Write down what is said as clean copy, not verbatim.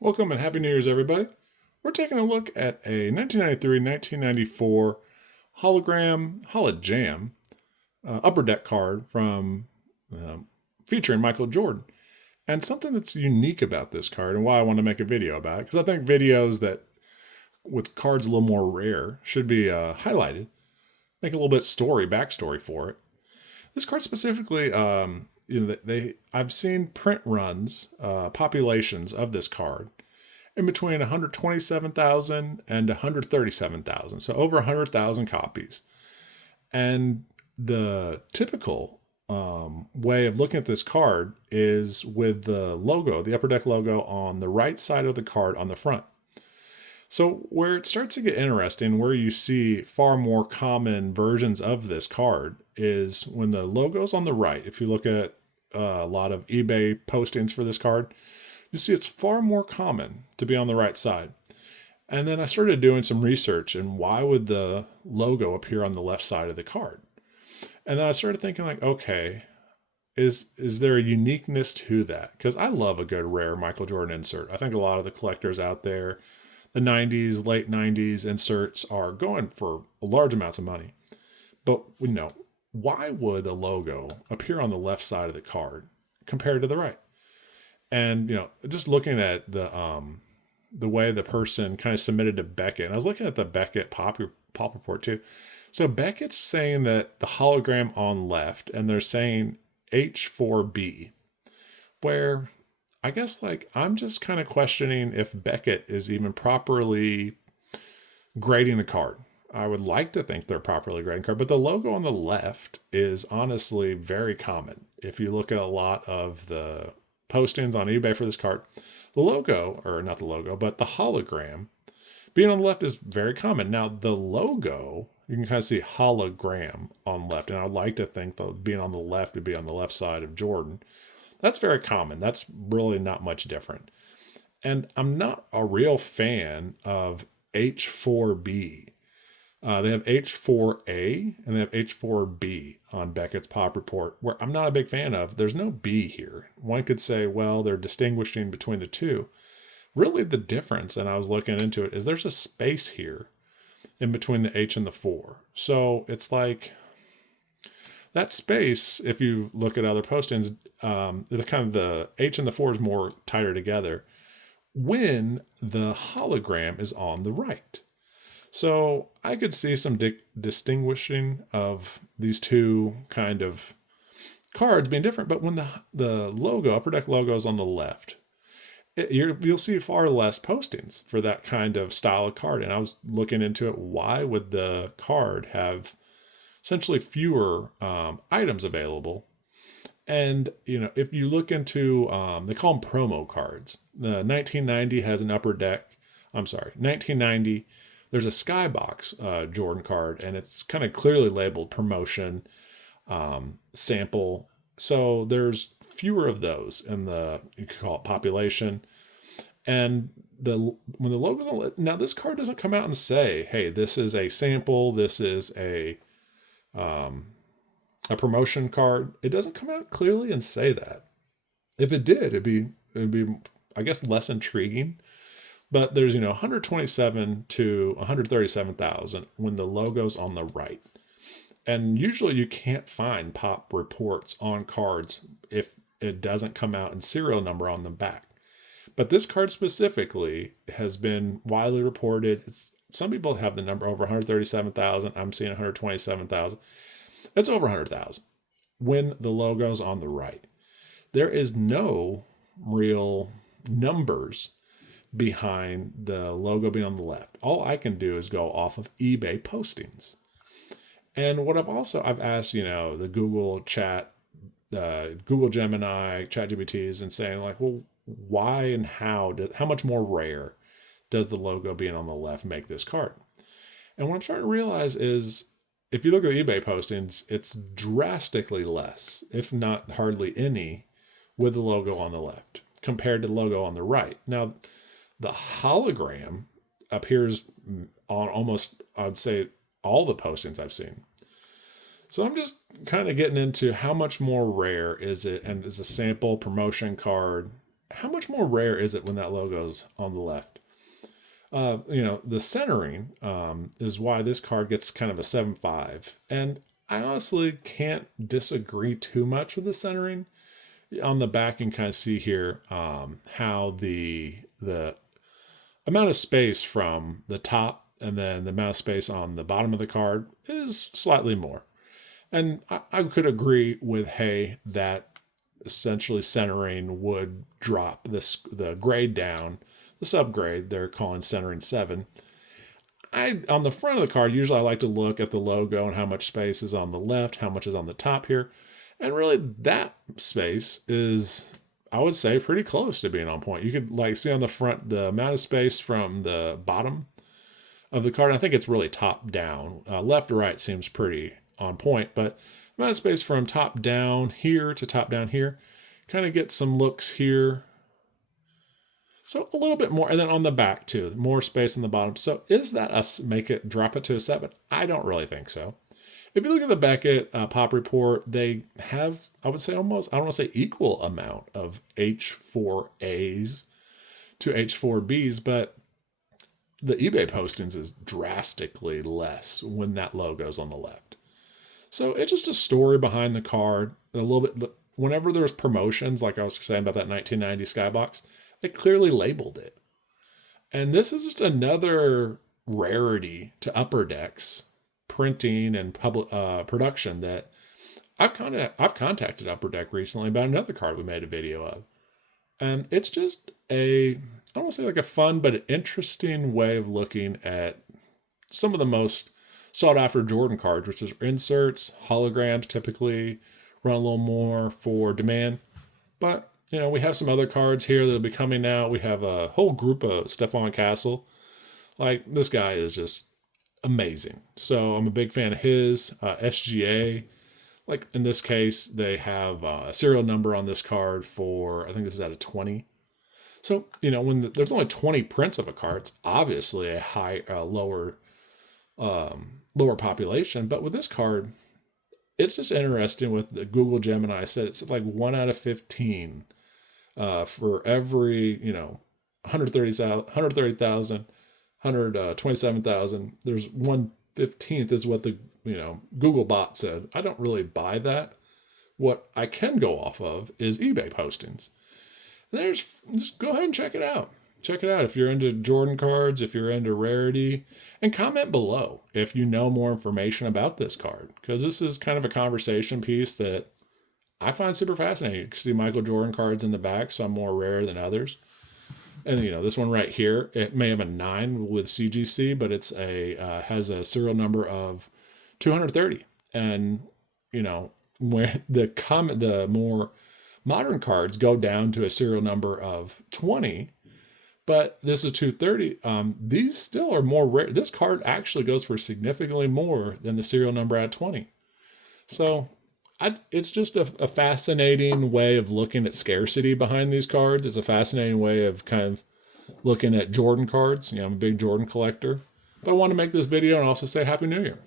Welcome and Happy New Year's, everybody. We're taking a look at a 1993-1994 Holojam upper deck card from featuring Michael Jordan. And something that's unique about this card and why I want to make a video about it, because I think videos that with cards a little more rare should be highlighted, make a little bit backstory for it. This card specifically, I've seen print runs, populations of this card in between 127,000 and 137,000, so over 100,000 copies. And the typical way of looking at this card is with the logo, the upper deck logo on the right side of the card on the front. So where it starts to get interesting, where you see far more common versions of this card, is when the logo's on the right. If you look at a lot of eBay postings for this card, you see it's far more common to be on the right side. And then I started doing some research, and why would the logo appear on the left side of the card? And then I started thinking, like, okay, is there a uniqueness to that? Because I love a good rare Michael Jordan insert. I think a lot of the collectors out there, the 90s, late 90s inserts are going for large amounts of money. But, why would a logo appear on the left side of the card compared to the right? And, just looking at the way the person kind of submitted to Beckett, and I was looking at the Beckett pop report too. So Beckett's saying that the hologram on left, and they're saying H4B, where I guess I'm just kind of questioning if Beckett is even properly grading the card. I would like to think they're properly grading the card, but the logo on the left is honestly very common. If you look at a lot of the postings on eBay for this card, the logo, or not the logo, but the hologram being on the left is very common. Now the logo, you can kind of see hologram on left, and I would like to think that being on the left would be on the left side of Jordan. That's very common. That's really not much different. And I'm not a real fan of H4B. They have H4A and they have H4B on Beckett's pop report, where I'm not a big fan of. There's no B here. One could say, well, they're distinguishing between the two. Really, the difference, and I was looking into it, is there's a space here in between the H and the 4. So it's like that space, if you look at other postings, the H and the 4 is more tighter together when the hologram is on the right. So I could see some distinguishing of these two kind of cards being different, but when the logo, upper deck logo, is on the left, you'll see far less postings for that kind of style of card. And I was looking into it. Why would the card have essentially fewer items available? And, if you look into, they call them promo cards. The 1990 has an upper deck. 1990, there's a Skybox Jordan card, and it's kind of clearly labeled promotion, sample. So there's fewer of those in you could call it population. And when the logo's now, this card doesn't come out and say, hey, this is a sample, this is a promotion card. It doesn't come out clearly and say that. If it did, it'd be I guess less intriguing. But there's 127 to 137,000 when the logo's on the right. And usually you can't find pop reports on cards if it doesn't come out in serial number on the back. But this card specifically has been widely reported. Some people have the number over 137,000. I'm seeing 127,000. It's over 100,000 when the logo's on the right. There is no real numbers behind the logo being on the left. All I can do is go off of eBay postings. And what I've asked, the Google chat, Google Gemini, ChatGPTs, and saying well, why and how much more rare does the logo being on the left make this card? And what I'm starting to realize is, if you look at eBay postings, it's drastically less, if not hardly any, with the logo on the left compared to the logo on the right. Now, the hologram appears on almost, I'd say, all the postings I've seen. So I'm just kind of getting into how much more rare is it, and is a sample promotion card how much more rare is it when that logo's on the left? The centering is why this card gets kind of a 7.5. And I honestly can't disagree too much with the centering. On the back, you can kind of see here how the amount of space from the top and then the amount of space on the bottom of the card is slightly more. And I could agree with Hay that essentially centering would drop the grade down, the subgrade they're calling centering 7. On the front of the card, usually I like to look at the logo and how much space is on the left, how much is on the top here. And really that space is, I would say, pretty close to being on point. You could see on the front, the amount of space from the bottom of the card. I think it's really top down. Left to right seems pretty on point, but amount of space from top down here to top down here, kind of get some looks here. So a little bit more, and then on the back too, more space on the bottom. So is that drop it to a 7? I don't really think so. If you look at the Beckett Pop Report, they have, I would say almost, I don't want to say equal amount of H4As to H4Bs, but the eBay postings is drastically less when that logo's on the left. So it's just a story behind the card. A little bit, whenever there's promotions, like I was saying about that 1990 Skybox, they clearly labeled it. And this is just another rarity to Upper Deck's printing and public production that I've contacted Upper Deck recently about another card we made a video of. And it's just I don't want to say like a fun, but an interesting way of looking at some of the most sought after Jordan cards, which is inserts, holograms typically run a little more for demand. But, we have some other cards here that'll be coming out. We have a whole group of Stefan Castle. Like, this guy is just amazing. So I'm a big fan of his. SGA. Like, in this case, they have a serial number on this card for, I think this is out of 20. So, when there's only 20 prints of a card, it's obviously a lower population. But with this card, it's just interesting with the Google Gemini. I said it's like 1 out of 15 for every, 130,000, 127,000. There's 1/15th is what the, Google bot said. I don't really buy that. What I can go off of is eBay postings. Just go ahead and check it out. Check it out if you're into Jordan cards, if you're into rarity, and comment below if you know more information about this card, because this is kind of a conversation piece that I find super fascinating. You can see Michael Jordan cards in the back, some more rare than others. And this one right here, it may have a 9 with CGC, but it's has a serial number of 230. And where the more modern cards go down to a serial number of 20. But this is 230. These still are more rare. This card actually goes for significantly more than the serial number at 20. So it's just a fascinating way of looking at scarcity behind these cards. It's a fascinating way of kind of looking at Jordan cards. I'm a big Jordan collector. But I want to make this video and also say Happy New Year.